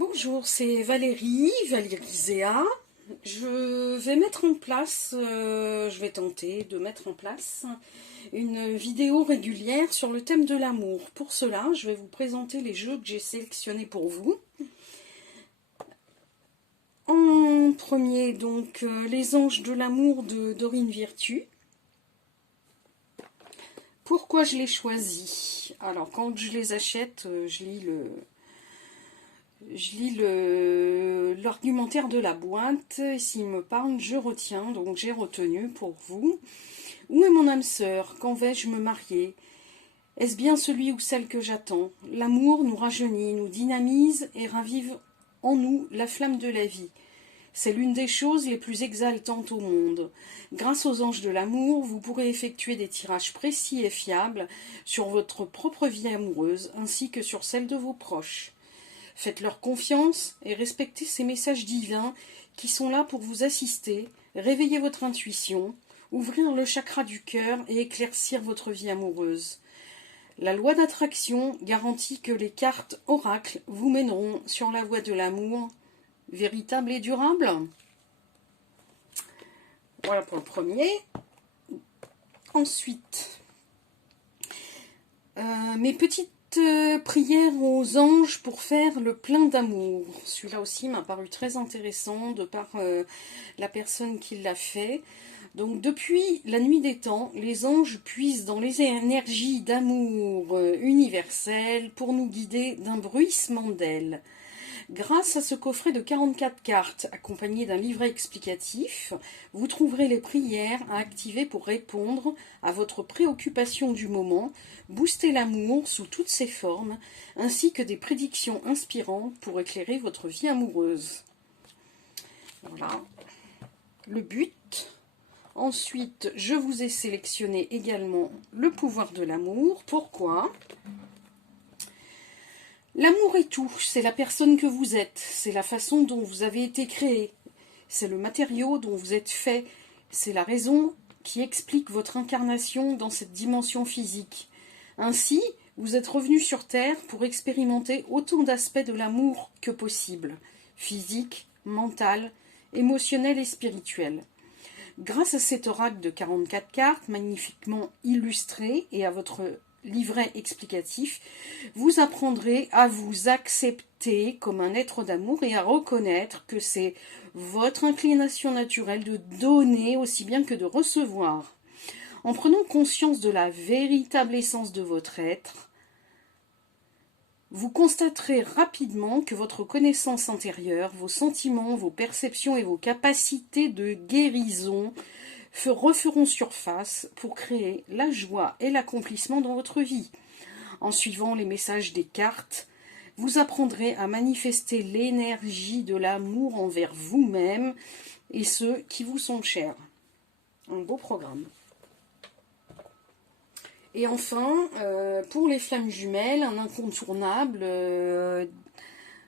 Bonjour, c'est Valérie Zéa. Je vais mettre en place, je vais tenter de mettre en place une vidéo régulière sur le thème de l'amour. Pour cela, je vais vous présenter les jeux que j'ai sélectionnés pour vous. En premier, donc, Les Anges de l'amour de Dorine Virtue. Pourquoi je les choisis? Alors, quand je les achète, je lis l'argumentaire de la boîte, et s'il me parle, je retiens, donc j'ai retenu pour vous. Où est mon âme sœur? Quand vais-je me marier? Est-ce bien celui ou celle que j'attends? L'amour nous rajeunit, nous dynamise et ravive en nous la flamme de la vie. C'est l'une des choses les plus exaltantes au monde. Grâce aux anges de l'amour, vous pourrez effectuer des tirages précis et fiables sur votre propre vie amoureuse ainsi que sur celle de vos proches. Faites-leur confiance et respectez ces messages divins qui sont là pour vous assister, réveiller votre intuition, ouvrir le chakra du cœur et éclaircir votre vie amoureuse. La loi d'attraction garantit que les cartes oracles vous mèneront sur la voie de l'amour véritable et durable. Voilà pour le premier. Ensuite, mes petites prières aux anges pour faire le plein d'amour. Celui-là aussi m'a paru très intéressant de par la personne qui l'a fait. Donc depuis la nuit des temps, les anges puisent dans les énergies d'amour universel pour nous guider d'un bruissement d'ailes. Grâce à ce coffret de 44 cartes, accompagné d'un livret explicatif, vous trouverez les prières à activer pour répondre à votre préoccupation du moment, booster l'amour sous toutes ses formes, ainsi que des prédictions inspirantes pour éclairer votre vie amoureuse. Voilà le but. Ensuite, je vous ai sélectionné également le pouvoir de l'amour. Pourquoi ? L'amour est tout, c'est la personne que vous êtes, c'est la façon dont vous avez été créé, c'est le matériau dont vous êtes fait, c'est la raison qui explique votre incarnation dans cette dimension physique. Ainsi, vous êtes revenu sur Terre pour expérimenter autant d'aspects de l'amour que possible, physique, mental, émotionnel et spirituel. Grâce à cet oracle de 44 cartes magnifiquement illustré et à votre livret explicatif, vous apprendrez à vous accepter comme un être d'amour et à reconnaître que c'est votre inclination naturelle de donner aussi bien que de recevoir. En prenant conscience de la véritable essence de votre être, vous constaterez rapidement que votre connaissance intérieure, vos sentiments, vos perceptions et vos capacités de guérison referont surface pour créer la joie et l'accomplissement dans votre vie. En suivant les messages des cartes, vous apprendrez à manifester l'énergie de l'amour envers vous-même et ceux qui vous sont chers. Un beau programme. Et enfin, pour les flammes jumelles, un incontournable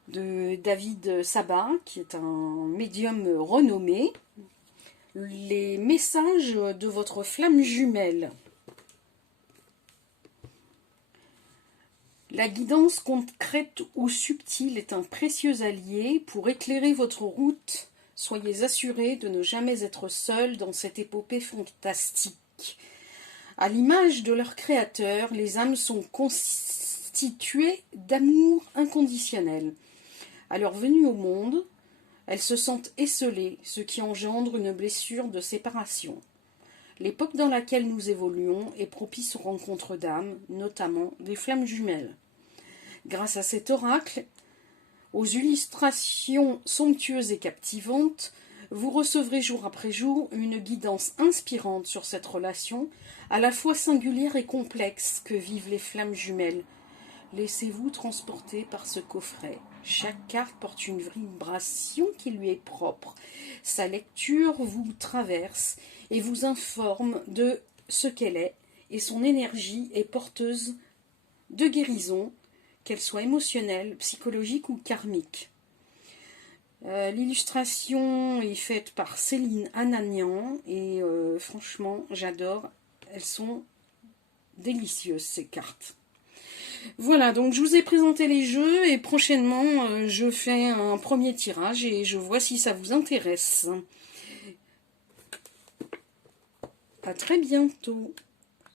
de David Sabat, qui est un médium renommé. Les messages de votre flamme jumelle. La guidance concrète ou subtile est un précieux allié pour éclairer votre route. Soyez assurés de ne jamais être seul dans cette épopée fantastique. À l'image de leur créateur, les âmes sont constituées d'amour inconditionnel. À leur venue au monde, elles se sentent esselées, ce qui engendre une blessure de séparation. L'époque dans laquelle nous évoluons est propice aux rencontres d'âmes, notamment des flammes jumelles. Grâce à cet oracle, aux illustrations somptueuses et captivantes, vous recevrez jour après jour une guidance inspirante sur cette relation, à la fois singulière et complexe que vivent les flammes jumelles. Laissez-vous transporter par ce coffret. Chaque carte porte une vibration qui lui est propre. Sa lecture vous traverse et vous informe de ce qu'elle est, et son énergie est porteuse de guérison, qu'elle soit émotionnelle, psychologique ou karmique. L'illustration est faite par Céline Ananian et franchement, j'adore. Elles sont délicieuses, ces cartes. Voilà, donc je vous ai présenté les jeux et prochainement je fais un premier tirage et je vois si ça vous intéresse. À très bientôt.